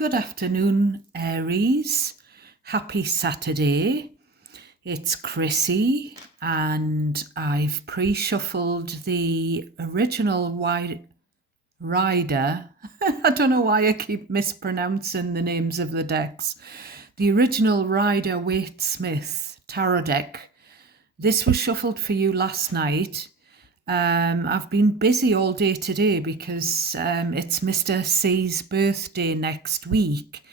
Good afternoon, Aries. Happy Saturday. It's Chrissy, and I've pre-shuffled the original rider. I don't know why I keep mispronouncing the names of the decks. The original Rider Waite Smith tarot deck. This was shuffled for you last night. I've been busy all day today because it's Mr. C's birthday next week.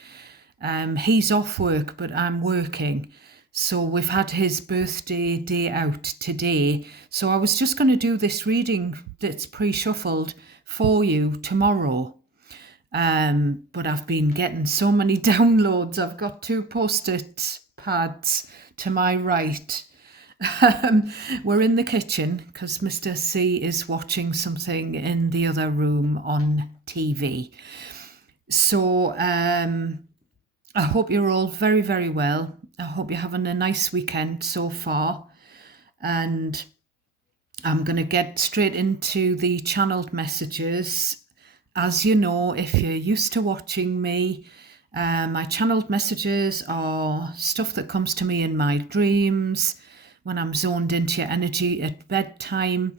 He's off work, but I'm working. So we've had his birthday day out today. So I was just going to do this reading that's pre-shuffled for you tomorrow. But I've been getting so many downloads. I've got 2 post-it pads to my right. We're in the kitchen because Mr. C is watching something in the other room on TV. So I hope you're all very, very well. I hope you're having a nice weekend so far. And I'm going to get straight into the channeled messages. As you know, if you're used to watching me, my channeled messages are stuff that comes to me in my dreams, when I'm zoned into your energy at bedtime,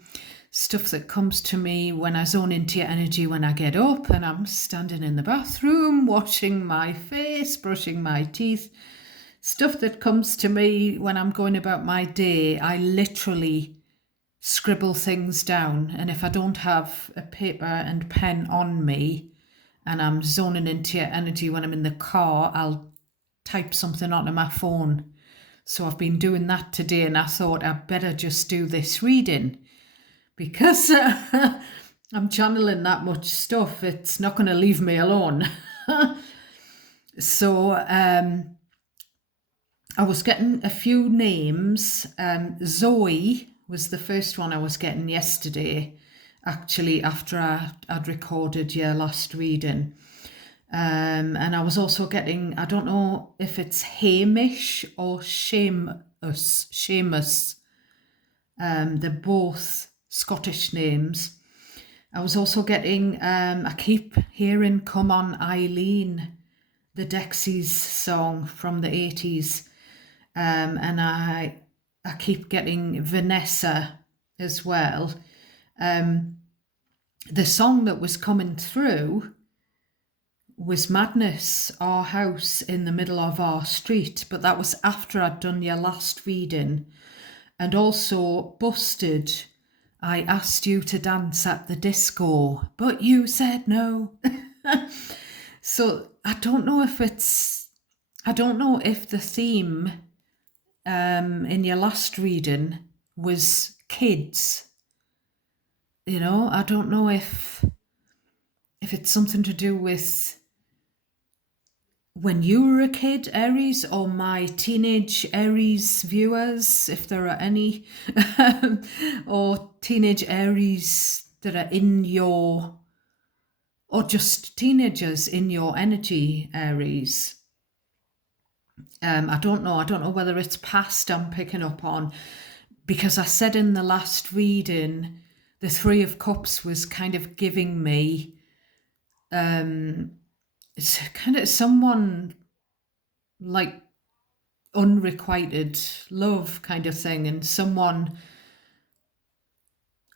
stuff that comes to me when I zone into your energy when I get up and I'm standing in the bathroom, washing my face, brushing my teeth, stuff that comes to me when I'm going about my day. I literally scribble things down, and if I don't have a paper and pen on me and I'm zoning into your energy when I'm in the car, I'll type something onto my phone. So I've been doing that today, and I thought I'd better just do this reading because I'm channeling that much stuff. It's not going to leave me alone. So I was getting a few names. Zoe was the first one I was getting yesterday, actually, after I'd recorded your last reading. And I was also getting, I don't know if it's Hamish or Seamus. They're both Scottish names. I was also getting, I keep hearing Come On Eileen, the Dexys song from the 80s. And I keep getting Vanessa as well. The song that was coming through was Madness, Our House in the Middle of Our Street, but that was after I'd done your last reading. And also Busted, I asked you to dance at the disco, but you said no. So I don't know if the theme in your last reading was kids. You know, I don't know if it's something to do with when you were a kid, Aries, or my teenage Aries viewers, if there are any, or teenage Aries that are in your, or just teenagers in your energy, Aries. I don't know whether it's past I'm picking up on, because I said in the last reading, the 3 of Cups was kind of giving me, it's kind of someone like unrequited love kind of thing, and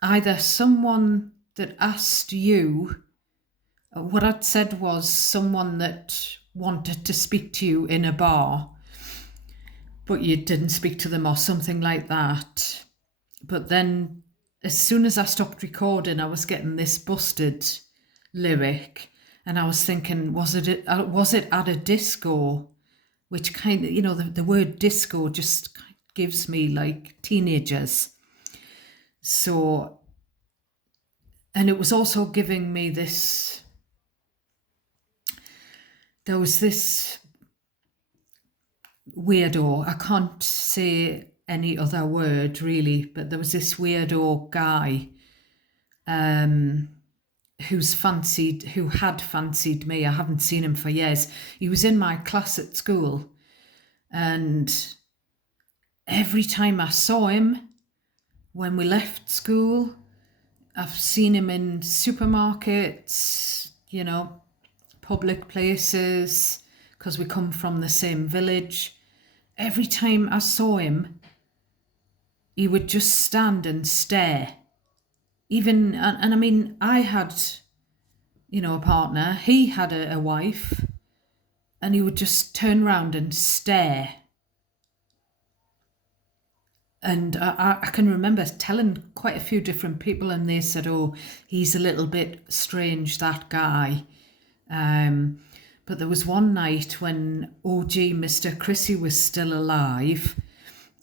either someone that asked you, what I'd said was someone that wanted to speak to you in a bar, but you didn't speak to them or something like that. But then as soon as I stopped recording, I was getting this Busted lyric, and I was thinking, was it at a disco? Which kind of, you know, the word disco just gives me like teenagers. So, and it was also giving me this, there was this weirdo, I can't say any other word really, but there was this weirdo guy who had fancied me. I haven't seen him for years. He was in my class at school, and every time I saw him when we left school, I've seen him in supermarkets, you know, public places, because we come from the same village. Every time I saw him, he would just stand and stare. Even, and I mean, I had, a partner, he had a wife, and he would just turn around and stare. And I can remember telling quite a few different people, and they said, oh, he's a little bit strange, that guy. But there was one night when OG Mr. Chrissy was still alive,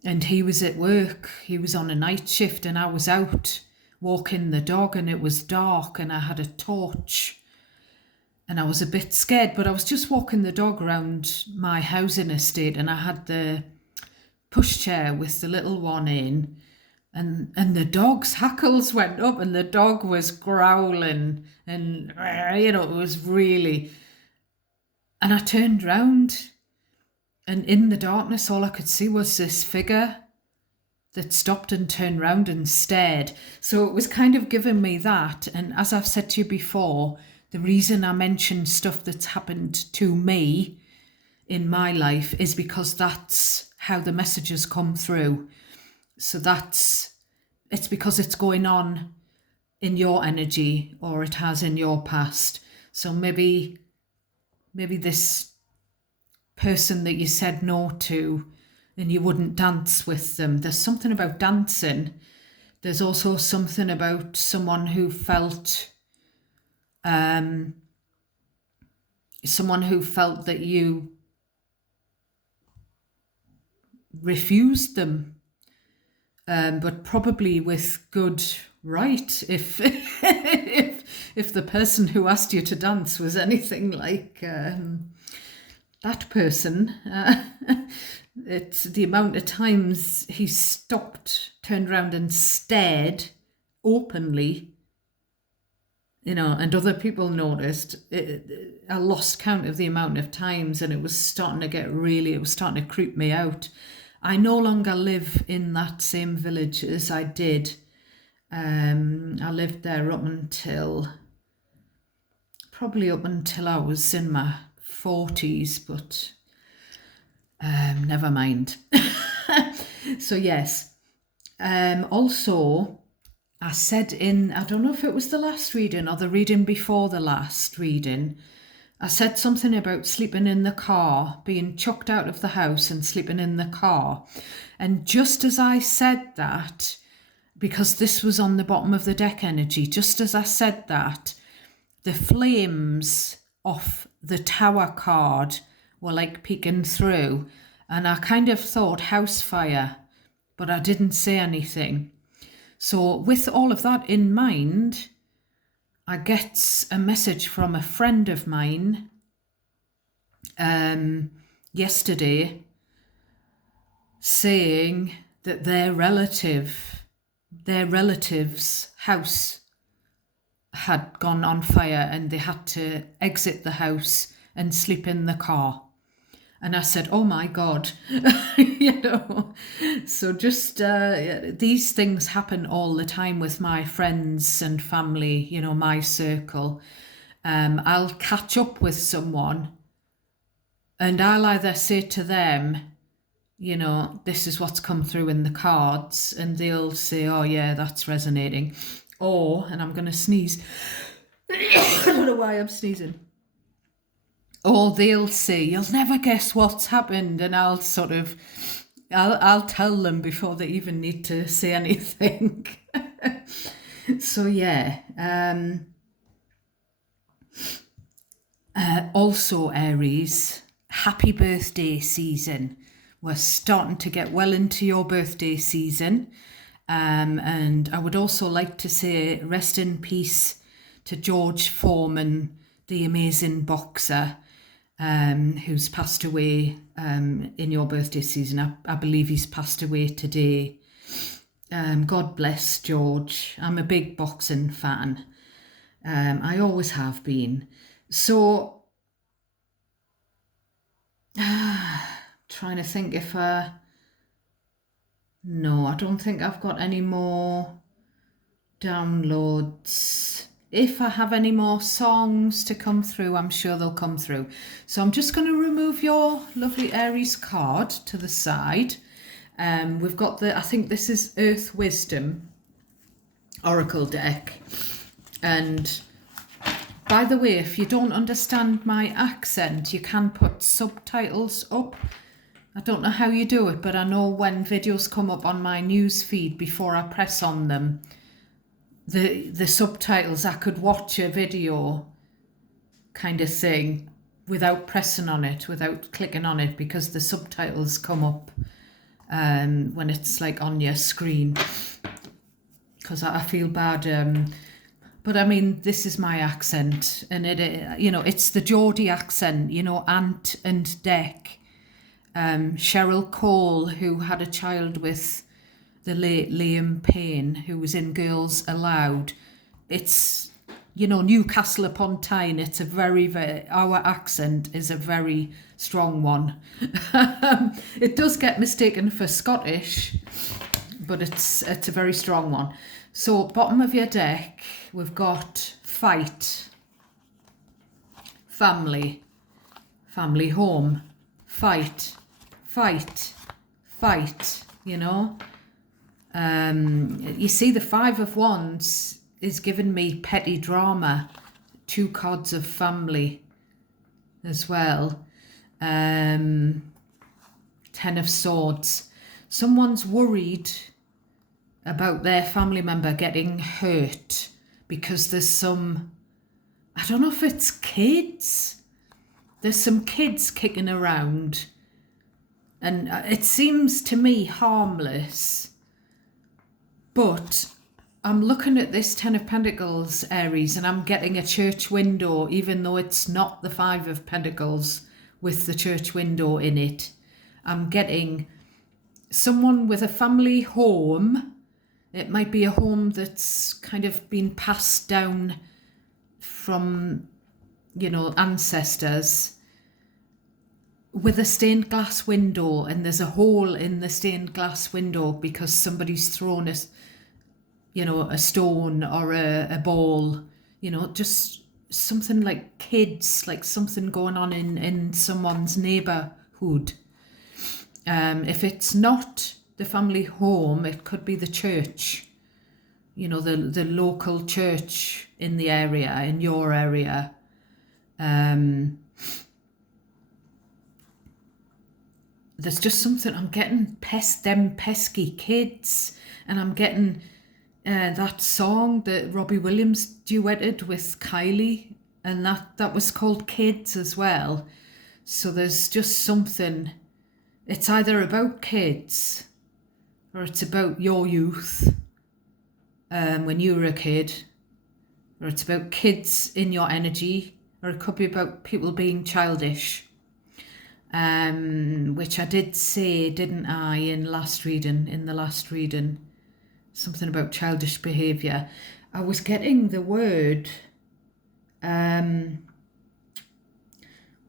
and he was at work. He was on a night shift, and I was out walking the dog, and it was dark, and I had a torch. And I was a bit scared, but I was just walking the dog around my housing estate, and I had the pushchair with the little one in, and the dog's hackles went up, and the dog was growling, and it was really. And I turned round, and in the darkness all I could see was this figure that stopped and turned round and stared. So it was kind of giving me that. And as I've said to you before, the reason I mention stuff that's happened to me in my life is because that's how the messages come through. So it's because it's going on in your energy, or it has in your past. So maybe this person that you said no to and you wouldn't dance with them. There's something about dancing. There's also something about someone who felt that you refused them, but probably with good right, if if the person who asked you to dance was anything like that person. It's the amount of times he stopped, turned around and stared openly, and other people noticed. I lost count of the amount of times, and it was starting to creep me out. I no longer live in that same village as I did. I lived there probably up until I was in my 40s, but never mind. So yes. Also, I said I don't know if it was the last reading or the reading before the last reading, I said something about sleeping in the car, being chucked out of the house and sleeping in the car. And just as I said that, because this was on the bottom of the deck energy, just as I said that, the flames off the tower card were like peeking through, and I kind of thought house fire, but I didn't say anything. So with all of that in mind, I get a message from a friend of mine yesterday saying that their relative's house had gone on fire, and they had to exit the house and sleep in the car. And I said, oh my God, So just these things happen all the time with my friends and family, my circle. I'll catch up with someone, and I'll either say to them, this is what's come through in the cards, and they'll say, oh yeah, that's resonating. Or, and I'm going to sneeze. I don't know why I'm sneezing. Or they'll say, you'll never guess what's happened, and I'll tell them before they even need to say anything. So yeah. Also, Aries, happy birthday season. We're starting to get well into your birthday season. And I would also like to say rest in peace to George Foreman, the amazing boxer, who's passed away in your birthday season. I believe he's passed away today. God bless George. I'm a big boxing fan. I always have been. So, trying to think if no, I don't think I've got any more downloads. if I have any more songs to come through, I'm sure they'll come through. So I'm just going to remove your lovely Aries card to the side. We've got I think this is Earth Wisdom Oracle deck. And by the way, if you don't understand my accent, you can put subtitles up. I don't know how you do it, but I know when videos come up on my news feed, before I press on them, the subtitles, I could watch a video kind of thing without pressing on it, without clicking on it, because the subtitles come up when it's like on your screen, because I feel bad. But I mean, this is my accent, and it's the Geordie accent, Ant and Dec. Cheryl Cole, who had a child with the late Liam Payne, who was in Girls Aloud. It's, Newcastle upon Tyne. It's our accent is a very strong one. It does get mistaken for Scottish, but it's a very strong one. So bottom of your deck, we've got fight, family, family home, fight, fight, fight, You see the Five of Wands is giving me petty drama, 2 cards of family as well. 10 of Swords. Someone's worried about their family member getting hurt because there's I don't know if it's kids. There's some kids kicking around, and it seems to me harmless. But I'm looking at this 10 of Pentacles, Aries, and I'm getting a church window, even though it's not the 5 of Pentacles with the church window in it. I'm getting someone with a family home. It might be a home that's kind of been passed down from, ancestors, with a stained glass window, and there's a hole in the stained glass window because somebody's thrown a stone or a ball, just something like kids, like something going on in someone's neighborhood. If it's not the family home, it could be the church, the local church in the area, in your area. There's just something, I'm getting them pesky kids, and I'm getting that song that Robbie Williams duetted with Kylie, and that was called Kids as well. So there's just something, it's either about kids or it's about your youth when you were a kid, or it's about kids in your energy, or it could be about people being childish. Which I did say, didn't I, in the last reading, something about childish behaviour. I was getting the word,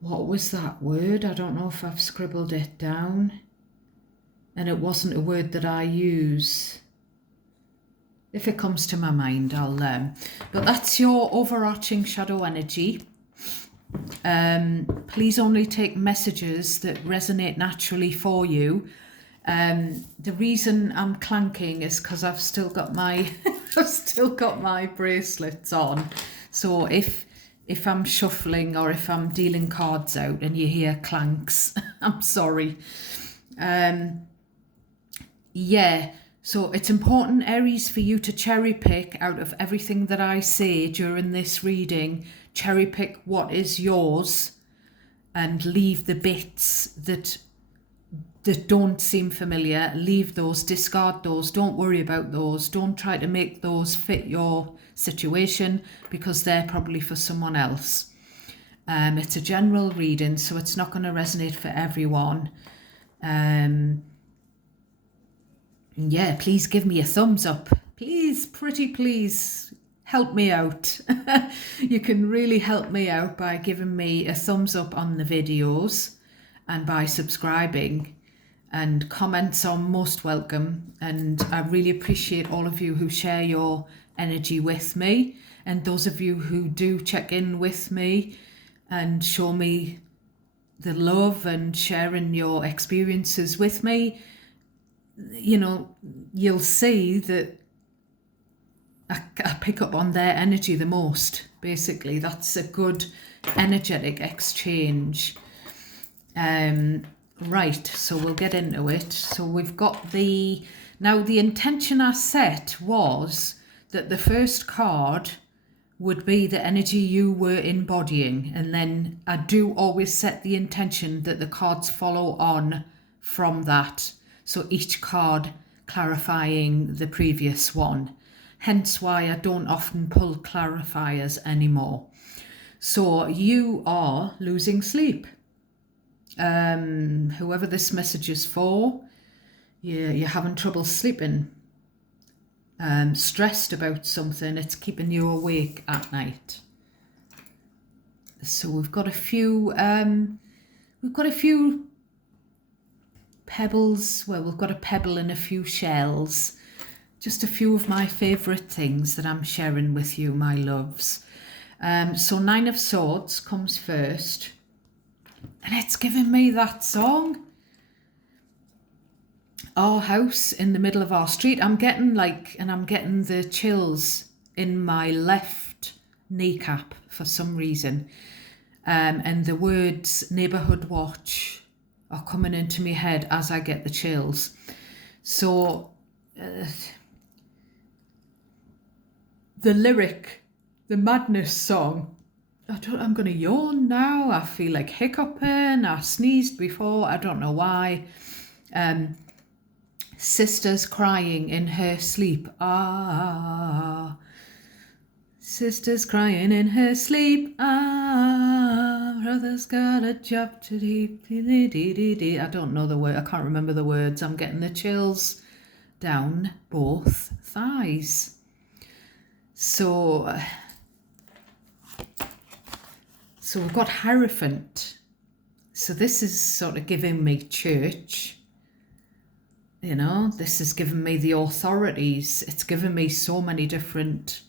what was that word? I don't know if I've scribbled it down, and it wasn't a word that I use. If it comes to my mind, I'll but that's your overarching shadow energy. Please only take messages that resonate naturally for you. The reason I'm clanking is because I've still got my bracelets on. So if I'm shuffling or if I'm dealing cards out and you hear clanks, I'm sorry. So it's important, Aries, for you to cherry pick out of everything that I say during this reading. Cherry pick what is yours and leave the bits that don't seem familiar. Leave those, discard those, don't worry about those. Don't try to make those fit your situation because they're probably for someone else. It's a general reading, so it's not going to resonate for everyone. Please give me a thumbs up. Please, pretty please, help me out. You can really help me out by giving me a thumbs up on the videos and by subscribing, and comments are most welcome, and I really appreciate all of you who share your energy with me. And those of you who do check in with me and show me the love and sharing your experiences with me, you know, you'll see that I pick up on their energy the most. Basically, that's a good energetic exchange. Right, so we'll get into it. So we've got now the intention I set was that the first card would be the energy you were embodying, and then I do always set the intention that the cards follow on from that, so each card clarifying the previous one, hence why I don't often pull clarifiers anymore. So you are losing sleep. Whoever this message is for, you're having trouble sleeping, stressed about something, it's keeping you awake at night. So we've got a few pebbles. Well, we've got a pebble and a few shells. Just a few of my favourite things that I'm sharing with you, my loves. So 9 of Swords comes first, and it's giving me that song. Our house in the middle of our street. I'm getting the chills in my left kneecap for some reason. And the words neighbourhood watch are coming into my head as I get the chills. So the lyric, the Madness song, I'm going to yawn now. I feel like hiccuping. I sneezed before. I don't know why. Sister's crying in her sleep. Ah. Sister's crying in her sleep. Ah. Brother's got a job to do. I don't know the word. I can't remember the words. I'm getting the chills down both thighs. So we've got Hierophant. So this is sort of giving me church. You know, this is giving me the authorities. It's given me so many different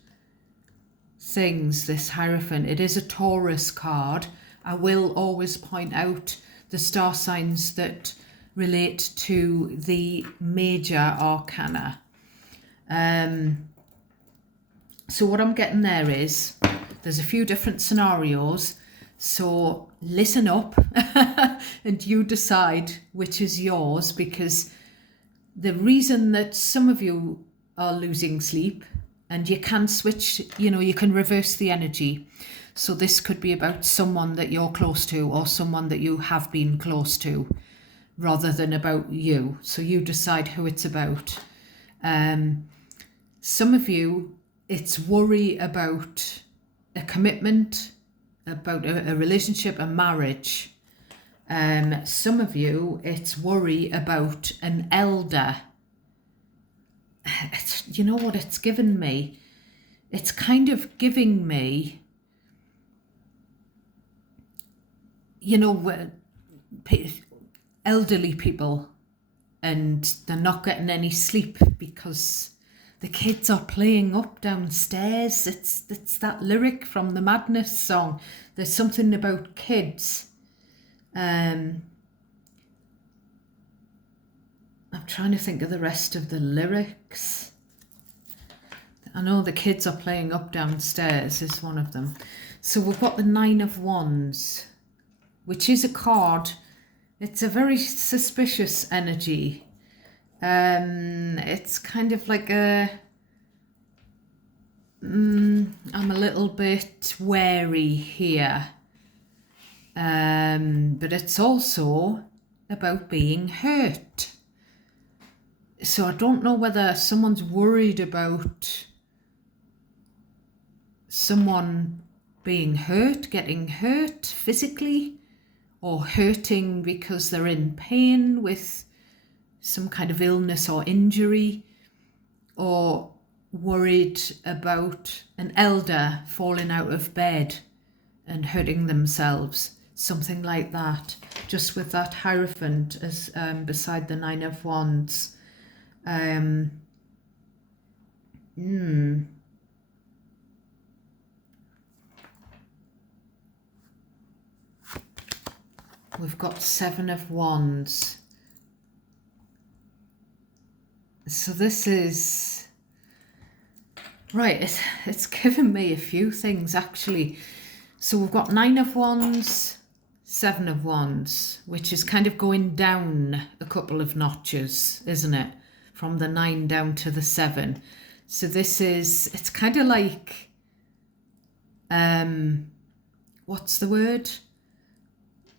things, this Hierophant. It is a Taurus card. I will always point out the star signs that relate to the major arcana. So what I'm getting there is, there's a few different scenarios. So listen up and you decide which is yours, because the reason that some of you are losing sleep, and you can switch, you can reverse the energy. So this could be about someone that you're close to or someone that you have been close to, rather than about you. So you decide who it's about. Some of you, it's worry about a commitment, about a relationship, a marriage. Some of you, it's worry about an elder. You know what it's given me? It's kind of giving me, elderly people, and they're not getting any sleep because the kids are playing up downstairs. It's that lyric from the Madness song. There's something about kids. I'm trying to think of the rest of the lyrics. I know the kids are playing up downstairs is one of them. So we've got the 9 of Wands, which is a card. It's a very suspicious energy. It's kind of like I'm a little bit wary here. But it's also about being hurt. So I don't know whether someone's worried about someone being hurt, getting hurt physically, or hurting because they're in pain with some kind of illness or injury, or worried about an elder falling out of bed and hurting themselves, something like that, just with that Hierophant as beside the 9 of Wands. we've got Seven of Wands. So this is, right, it's given me a few things actually. So we've got Nine of Wands, Seven of Wands, which is kind of going down a couple of notches, isn't it? From the 9 down to the 7. So this is, it's kind of like, what's the word?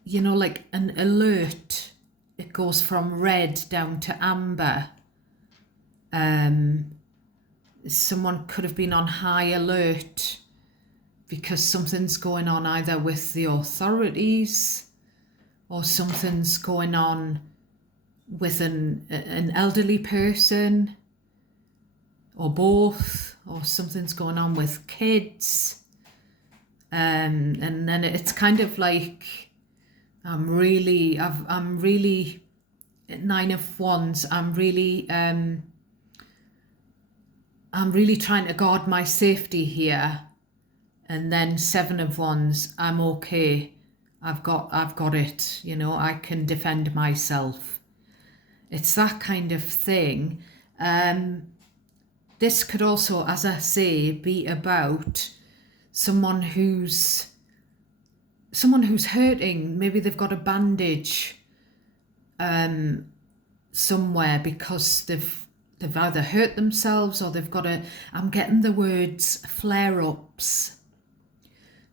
You know, like an alert. It goes from red down to amber. Someone could have been on high alert because something's going on either with the authorities or something's going on with an elderly person, or both, or something's going on with kids. And then it's kind of like, I'm really Nine of Wands, I'm really trying to guard my safety here. And then Seven of Wands, I'm okay. I've got it, you know, I can defend myself. It's that kind of thing. This could also, as I say, be about someone who's hurting. Maybe they've got a bandage somewhere because they've either hurt themselves or they've got I'm getting the words flare-ups.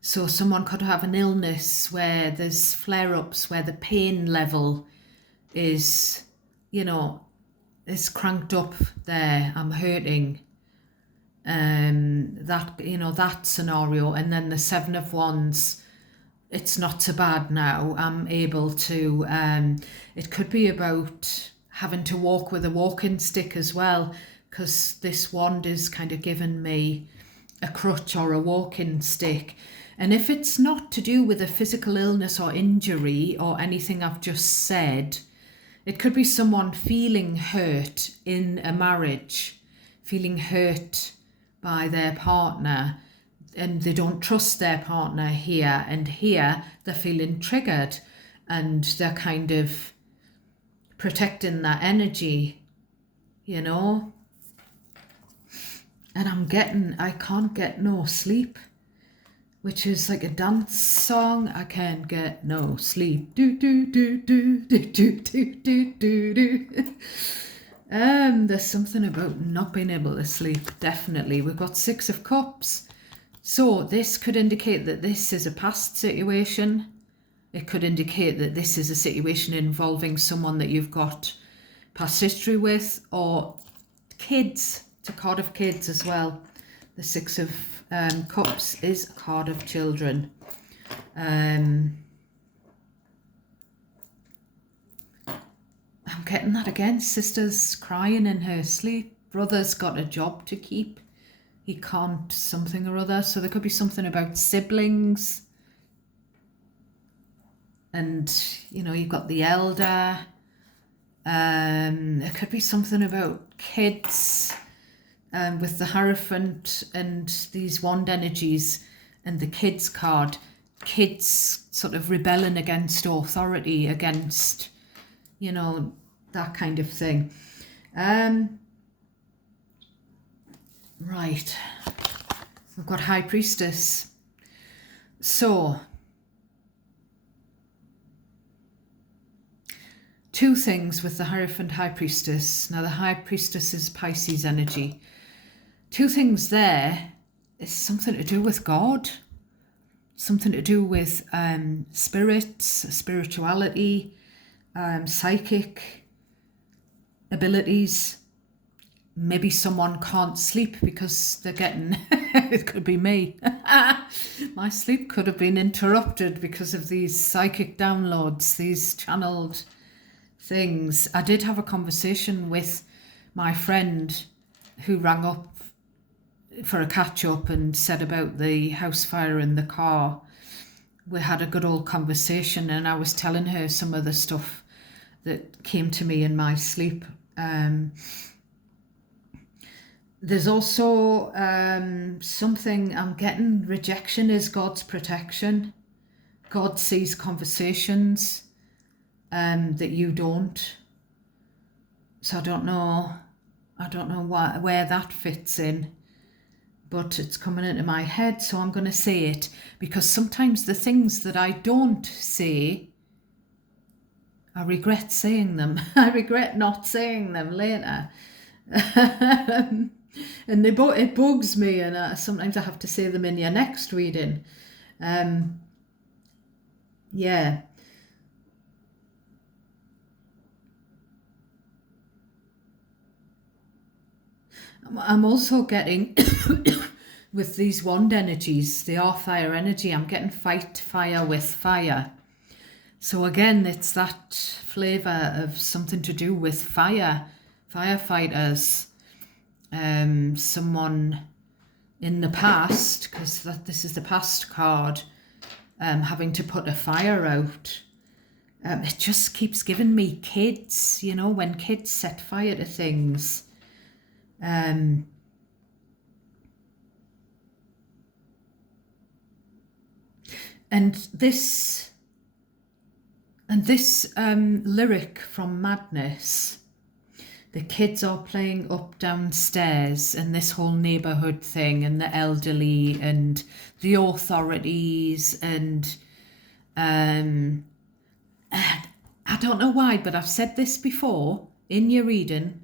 So someone could have an illness where there's flare-ups, where the pain level is, you know, is cranked up there. I'm hurting. That, you know, that scenario. And then the Seven of Wands, it's not so bad now. I'm able to, it could be about having to walk with a walking stick as well, because this wand is kind of giving me a crutch or a walking stick. And if it's not to do with a physical illness or injury or anything I've just said, it could be someone feeling hurt in a marriage, feeling hurt by their partner, and they don't trust their partner here, and here they're feeling triggered and they're kind of protecting that energy, you know. And I can't get no sleep, which is like a dance song. I can't get no sleep. Do do do do do do do do do do. There's something about not being able to sleep, definitely. We've got Six of Cups. So this could indicate that this is a past situation. It could indicate that this is a situation involving someone that you've got past history with, or kids. It's a card of kids as well. The Six of Cups is a card of children. I'm getting that again. Sister's crying in her sleep. Brother's got a job to keep. He can't something or other. So there could be something about siblings. And, you know, you've got the elder. There could be something about kids. With the Hierophant and these wand energies and the kids card, kids sort of rebelling against authority, against, you know, that kind of thing. Right, we've got High Priestess. So, two things with the Hierophant High Priestess. Now the High Priestess is Pisces energy. Two things there is something to do with God, something to do with spirits, spirituality, psychic abilities. Maybe someone can't sleep because they're getting, it could be me. My sleep could have been interrupted because of these psychic downloads, these channeled things. I did have a conversation with my friend who rang up for a catch up and said about the house fire in the car. We had a good old conversation and I was telling her some of the stuff that came to me in my sleep. There's also something I'm getting. Rejection is God's protection. God sees conversations. that you don't. So I don't know where that fits in, but it's coming into my head, so I'm going to say it, because sometimes the things that I don't say, I regret saying them. I regret not saying them later. And it bugs me, and sometimes I have to say them in your next reading. Yeah. I'm also getting, with these wand energies, they are fire energy, I'm getting fight fire with fire. So again, it's that flavour of something to do with fire, firefighters, someone in the past, because this is the past card, having to put a fire out. It just keeps giving me kids, you know, when kids set fire to things. And this lyric from Madness, the kids are playing up downstairs, and this whole neighbourhood thing, and the elderly and the authorities, and I don't know why, but I've said this before in your reading.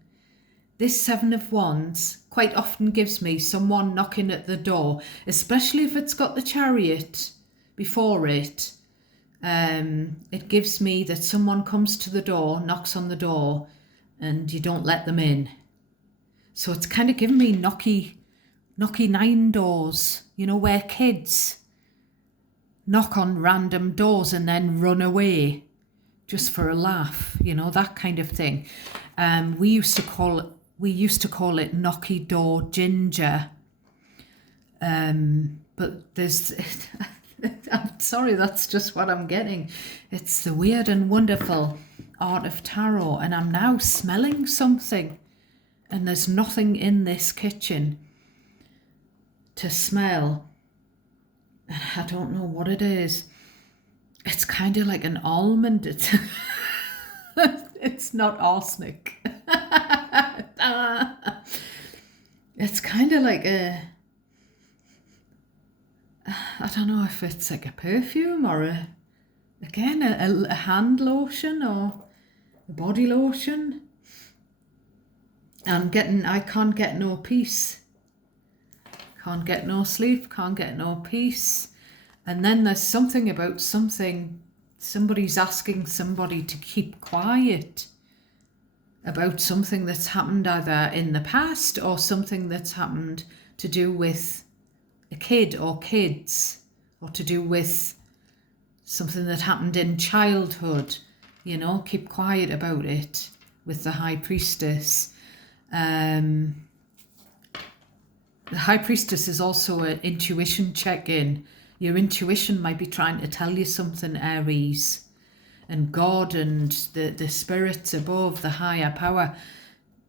This Seven of Wands quite often gives me someone knocking at the door, especially if it's got the Chariot before it. It gives me that someone comes to the door, knocks on the door, and you don't let them in. So it's kind of giving me knocky nine doors, you know, where kids knock on random doors and then run away just for a laugh, you know, that kind of thing. We used to call it knocky door ginger. But there's I'm sorry, that's just what I'm getting. It's the weird and wonderful art of tarot, and I'm now smelling something, and there's nothing in this kitchen to smell. And I don't know what it is. It's kind of like an almond. It's not arsenic. It's kind of like I don't know if it's like a perfume or a hand lotion or a body lotion. I can't get no peace. Can't get no sleep, can't get no peace. And then there's something about somebody's asking somebody to keep quiet about something that's happened either in the past or something that's happened to do with a kid or kids, or to do with something that happened in childhood, you know, keep quiet about it with the High Priestess. The High Priestess is also an intuition check-in. Your intuition might be trying to tell you something, Aries, and God and the spirits above, the higher power,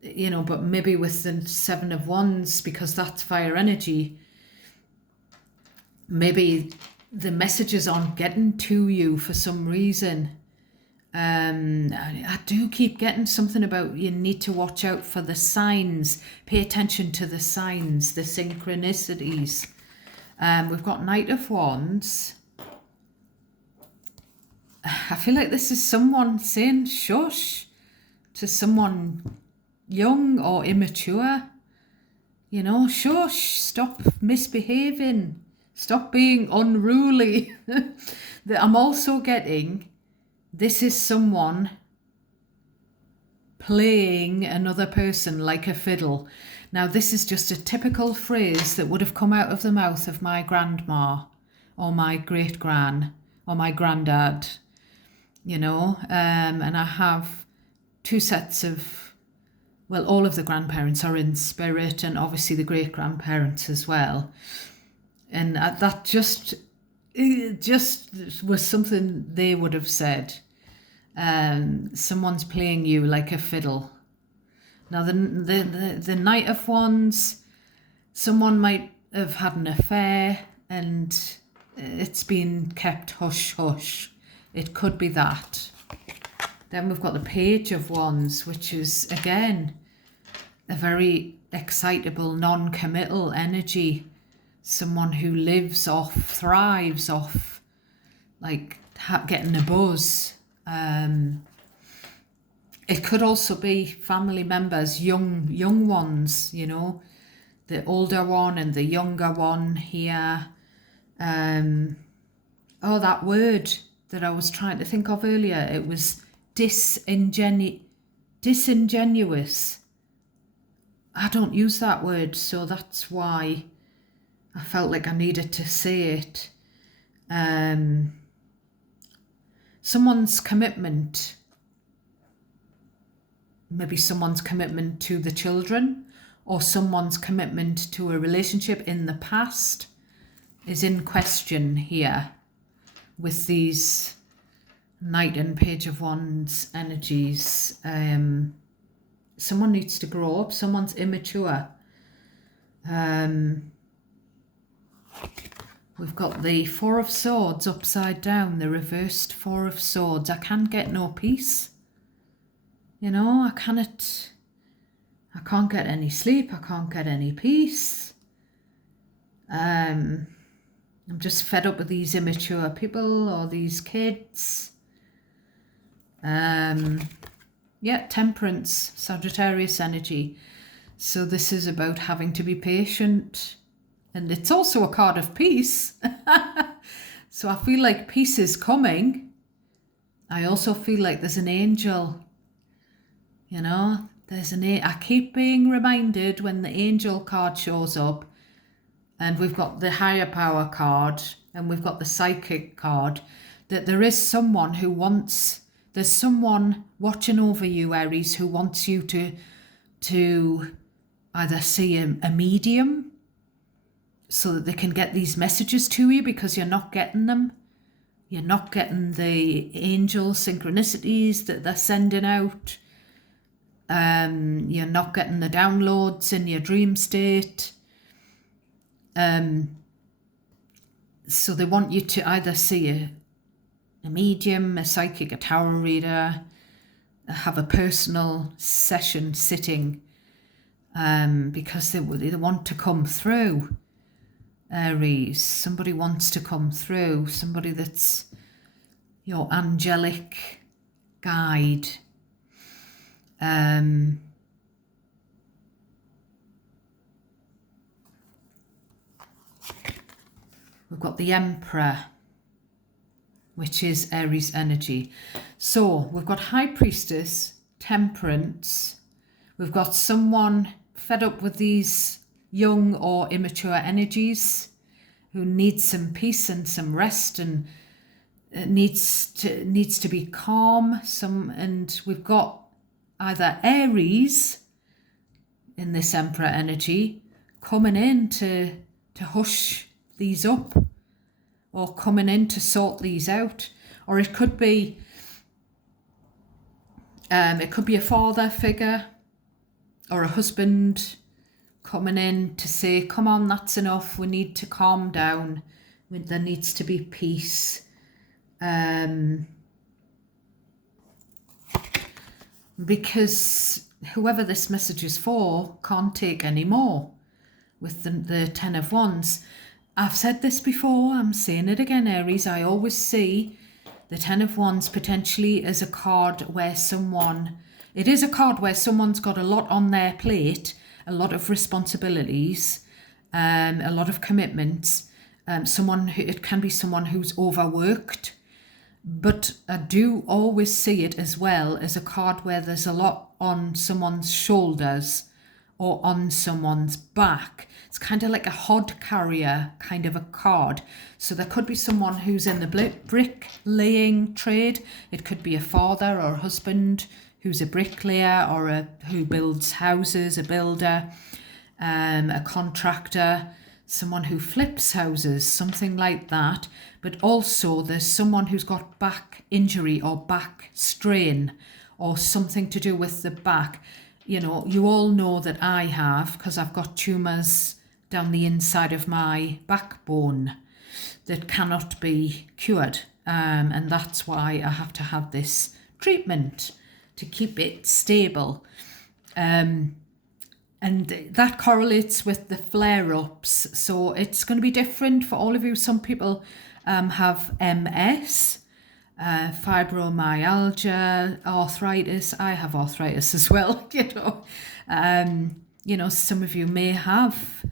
you know, but maybe with the Seven of Wands, because that's fire energy, maybe the messages aren't getting to you for some reason. I do keep getting something about you need to watch out for the signs, pay attention to the signs, the synchronicities. We've got Knight of Wands. I feel like this is someone saying shush to someone young or immature. You know, shush, stop misbehaving, stop being unruly. I'm also getting, this is someone playing another person like a fiddle. Now, this is just a typical phrase that would have come out of the mouth of my grandma or my great-gran or my granddad, you know. And I have two sets of, well, all of the grandparents are in spirit, and obviously the great-grandparents as well. And that just was something they would have said. Someone's playing you like a fiddle. Now, the Knight of Wands, someone might have had an affair and it's been kept hush-hush. It could be that. Then we've got the Page of Wands, which is, again, a very excitable, non-committal energy. Someone who lives off, thrives off, like getting a buzz. It could also be family members, young ones, you know, the older one and the younger one here. Oh, that word that I was trying to think of earlier, it was disingenuous. I don't use that word, so that's why I felt like I needed to say it. Someone's commitment, maybe someone's commitment to the children, or someone's commitment to a relationship in the past is in question here with these Knight and Page of Wands energies. Someone needs to grow up. Someone's immature. We've got the Four of Swords upside down, the reversed Four of Swords. I can't get no peace. You know, I can't get any sleep. I can't get any peace. I'm just fed up with these immature people or these kids. Yeah, Temperance, Sagittarius energy. So this is about having to be patient. And it's also a card of peace. So I feel like peace is coming. I also feel like there's an angel. You know, I keep being reminded when the angel card shows up, and we've got the higher power card, and we've got the psychic card, that there is someone there's someone watching over you, Aries, who wants you to either see a medium so that they can get these messages to you, because you're not getting them. You're not getting the angel synchronicities that they're sending out. You're not getting the downloads in your dream state. So they want you to either see a medium, a psychic, a tarot reader, have a personal session sitting, because they want to come through. Aries, somebody wants to come through, somebody that's your angelic guide. We've got the Emperor, which is Aries energy. So we've got High Priestess, Temperance. We've got someone fed up with these young or immature energies who needs some peace and some rest, and needs to be calm. And we've got either Aries in this Emperor energy coming in to hush these up, or coming in to sort these out. Or it could be a father figure or a husband coming in to say, come on, that's enough, we need to calm down, there needs to be peace. Because whoever this message is for can't take any more with the Ten of Wands. I've said this before, I'm saying it again, Aries. I always see the Ten of Wands potentially as a card where it is a card where someone's got a lot on their plate, a lot of responsibilities, a lot of commitments. It can be someone who's overworked. But I do always see it as well as a card where there's a lot on someone's shoulders or on someone's back. It's kind of like a hod carrier kind of a card. So there could be someone who's in the bricklaying trade. It could be a father or a husband who's a bricklayer, or who builds houses, a builder, a contractor, someone who flips houses, something like that. But also there's someone who's got back injury or back strain or something to do with the back. You know, you all know that I have, because I've got tumours down the inside of my backbone that cannot be cured. And that's why I have to have this treatment to keep it stable. And that correlates with the flare-ups. So it's going to be different for all of you. Some people have MS, fibromyalgia, arthritis. I have arthritis as well, some of you may have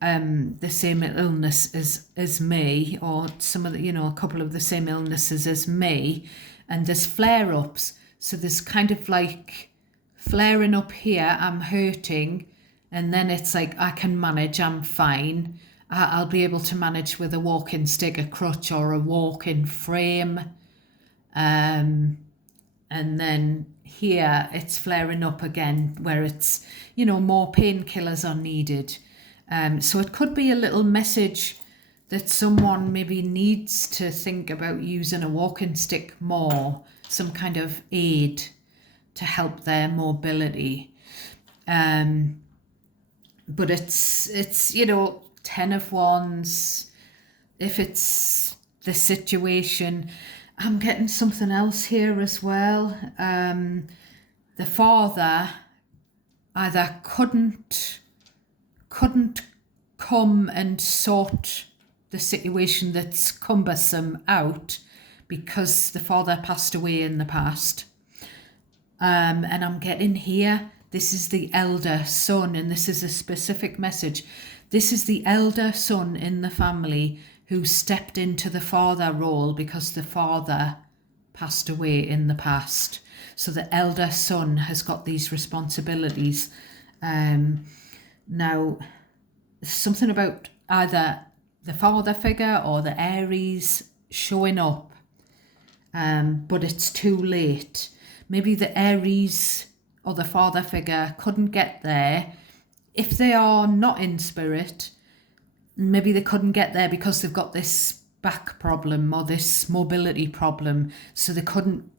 the same illness as me, or some of the, a couple of the same illnesses as me, and there's flare-ups. So there's kind of like flaring up here, I'm hurting, and then it's like I can manage, I'm fine. I'll be able to manage with a walking stick, a crutch, or a walking frame. And then here it's flaring up again, where it's, more painkillers are needed. So it could be a little message that someone maybe needs to think about using a walking stick more, some kind of aid to help their mobility. But it's 10 of Wands. If it's the situation, I'm getting something else here as well. The father either couldn't come and sort the situation that's cumbersome out because the father passed away in the past. And I'm getting here, this is the elder son, and this is a specific message. This is the elder son in the family who stepped into the father role because the father passed away in the past. So the elder son has got these responsibilities. Now, something about either the father figure or the Aries showing up, but it's too late. Maybe the Aries or the father figure couldn't get there. If they are not in spirit, maybe they couldn't get there because they've got this back problem or this mobility problem, so they couldn't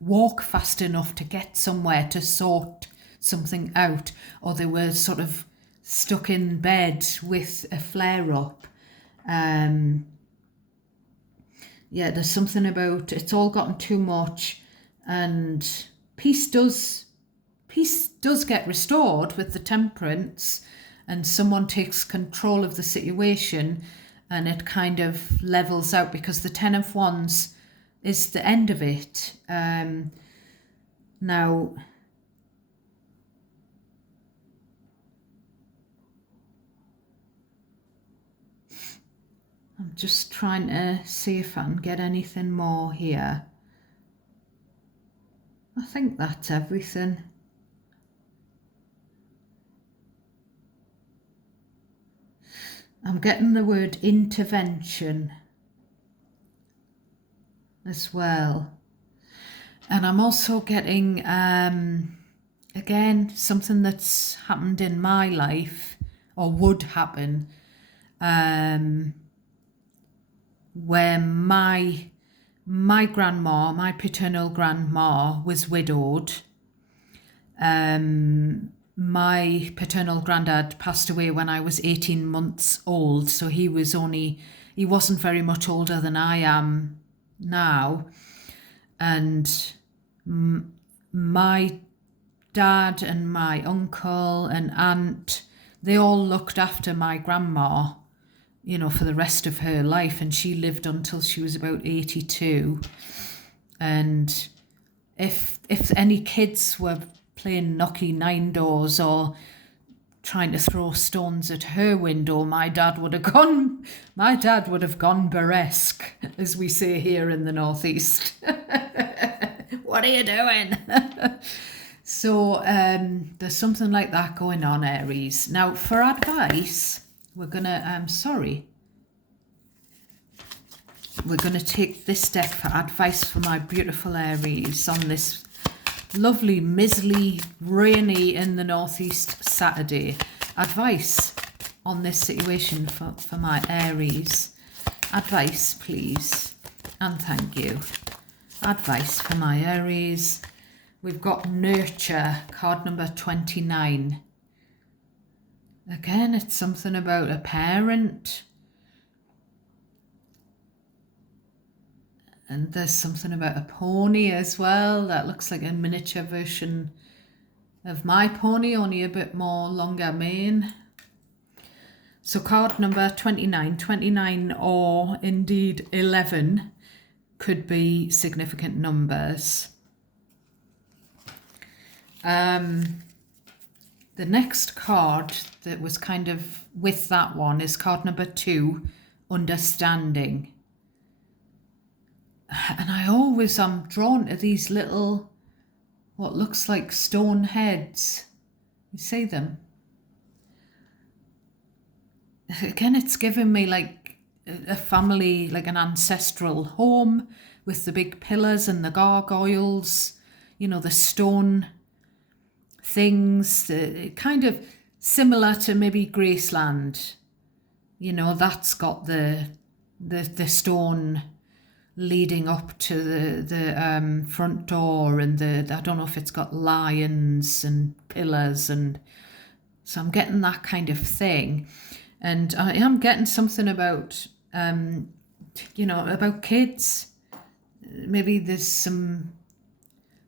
walk fast enough to get somewhere to sort something out, or they were sort of stuck in bed with a flare-up. There's something about it's all gotten too much, and peace does get restored with the Temperance, and someone takes control of the situation, and it kind of levels out because the 10 of Wands is the end of it. Now, I'm just trying to see if I can get anything more here. I think that's everything. I'm getting the word intervention as well. And I'm also getting, again, something that's happened in my life or would happen, where my grandma, my paternal grandma, was widowed. My paternal granddad passed away when I was 18 months old, so he wasn't very much older than I am now. And my dad and my uncle and aunt, they all looked after my grandma, for the rest of her life, and she lived until she was about 82. And if any kids were playing knocky nine doors or trying to throw stones at her window, my dad would have gone burlesque, as we say here in the Northeast. What are you doing? So there's something like that going on, Aries. Now, for advice, we're gonna we're gonna take this deck for advice for my beautiful Aries on this lovely, miserly, rainy in the Northeast Saturday. Advice on this situation for my Aries. Advice, please, and thank you. Advice for my Aries. We've got nurture, card number 29. Again, it's something about a parent. And there's something about a pony as well. That looks like a miniature version of my pony, only a bit more longer mane. So card number 29, 29 or indeed 11 could be significant numbers. The next card that was kind of with that one is card number 2, understanding. And I always am drawn to these little, what looks like stone heads. You see them? Again, it's giving me like a family, like an ancestral home with the big pillars and the gargoyles, you know, the stone things, kind of similar to maybe Graceland. You know, that's got the stone leading up to the front door, and I don't know if it's got lions and pillars, and so I'm getting that kind of thing. And I am getting something about about kids. Maybe there's some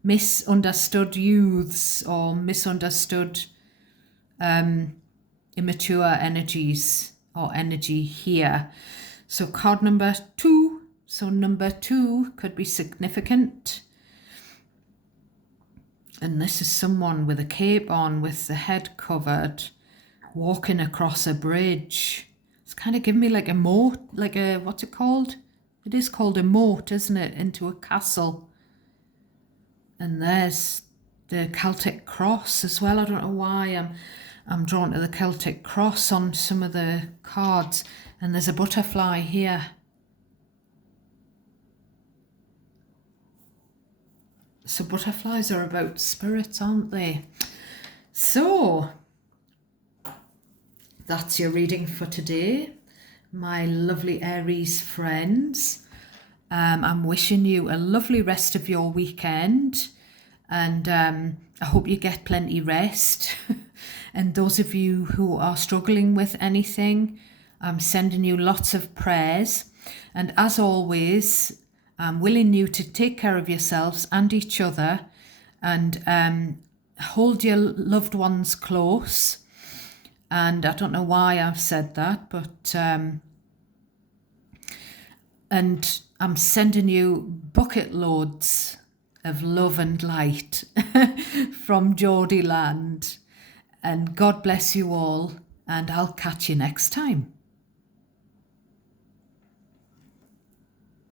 misunderstood youths or misunderstood immature energies or energy here. So card number 2. So number 2 could be significant. And this is someone with a cape on, with the head covered, walking across a bridge. It's kind of giving me like a moat, like a, what's it called? It is called a moat, isn't it? Into a castle. And there's the Celtic cross as well. I don't know why I'm drawn to the Celtic cross on some of the cards. And there's a butterfly here. So butterflies are about spirits, aren't they? So that's your reading for today, my lovely Aries friends. I'm wishing you a lovely rest of your weekend, and I hope you get plenty rest. And those of you who are struggling with anything, I'm sending you lots of prayers. And as always, I'm willing you to take care of yourselves and each other, and hold your loved ones close. And I don't know why I've said that, but and I'm sending you bucket loads of love and light from Geordie Land. And God bless you all, and I'll catch you next time.